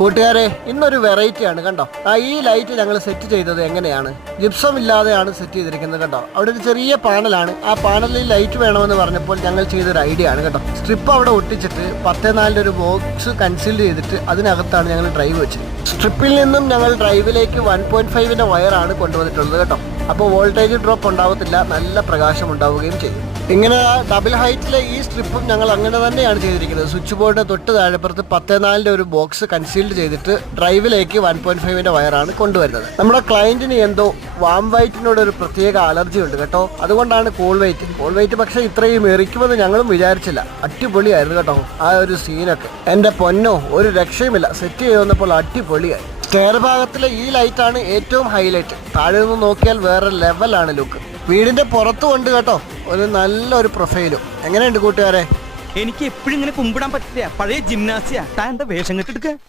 കൂട്ടുകാരെ, ഇന്നൊരു വെറൈറ്റി ആണ് കണ്ടോ. ഈ ലൈറ്റ് ഞങ്ങൾ സെറ്റ് ചെയ്തത് എങ്ങനെയാണ്, ജിപ്സം ഇല്ലാതെയാണ് സെറ്റ് ചെയ്തിരിക്കുന്നത് കണ്ടോ. അവിടെ ഒരു ചെറിയ പാനലാണ്, ആ പാനലിൽ ലൈറ്റ് വേണമെന്ന് പറഞ്ഞപ്പോൾ ഞങ്ങൾ ചെയ്തൊരു ഐഡിയ ആണ് കേട്ടോ. സ്ട്രിപ്പ് അവിടെ ഒട്ടിച്ചിട്ട് 10-4 ഒരു ബോക്സ് കൺസീൽ ചെയ്തിട്ട് അതിനകത്താണ് ഞങ്ങൾ ഡ്രൈവ് വെച്ചത്. സ്ട്രിപ്പിൽ നിന്നും ഞങ്ങൾ ഡ്രൈവിലേക്ക് 1.5-ന്റെ വയറാണ് കൊണ്ടുവന്നിട്ടുള്ളത് കേട്ടോ. അപ്പോൾ വോൾട്ടേജ് ഡ്രോപ്പ് ഉണ്ടാവത്തില്ല, നല്ല പ്രകാശം ഉണ്ടാവുകയും ചെയ്യും. ഇങ്ങനെ ഡബിൾ ഹൈറ്റിലെ ഈ സ്ട്രിപ്പും ഞങ്ങൾ അങ്ങനെ തന്നെയാണ് ചെയ്തിരിക്കുന്നത്. സ്വിച്ച് ബോർഡിന് തൊട്ട് താഴെപ്പുറത്ത് 10-4-ന്റെ ഒരു ബോക്സ് കൺസീൽഡ് ചെയ്തിട്ട് ഡ്രൈവിലേക്ക് 1.5-ന്റെ വയറാണ് കൊണ്ടുവരുന്നത്. നമ്മുടെ ക്ലയന്റിന് എന്തോ വാം വൈറ്റിനോട് ഒരു പ്രത്യേക അലർജി ഉണ്ട് കേട്ടോ. അതുകൊണ്ടാണ് കൂൾ വൈറ്റ് പക്ഷേ ഇത്രയും എറിക്കുമെന്ന് ഞങ്ങളും വിചാരിച്ചില്ല. അടിപൊളിയായിരുന്നു കേട്ടോ ആ ഒരു സീനൊക്കെ. എൻ്റെ പൊന്നോ, ഒരു രക്ഷയുമില്ല. സെറ്റ് ചെയ്ത് വന്നപ്പോൾ അടിപൊളിയായി. സ്റ്റെയർ ഭാഗത്തിലെ ഈ ലൈറ്റാണ് ഏറ്റവും ഹൈലൈറ്റ്. താഴെ നിന്ന് നോക്കിയാൽ വേറെ ലെവലാണ് ലുക്ക്. വീടിന്റെ പുറത്തു കൊണ്ട് കേട്ടോ, ഒരു നല്ലൊരു പ്രൊഫൈലും. എങ്ങനെയുണ്ട് കൂട്ടുകാരെ? എനിക്ക് എപ്പോഴും ഇങ്ങനെ കുമ്പിടാൻ പറ്റില്ല. പഴയ ജിംനാസിയാ. താൻ എന്താ വേഷം കെട്ടെടുക്ക?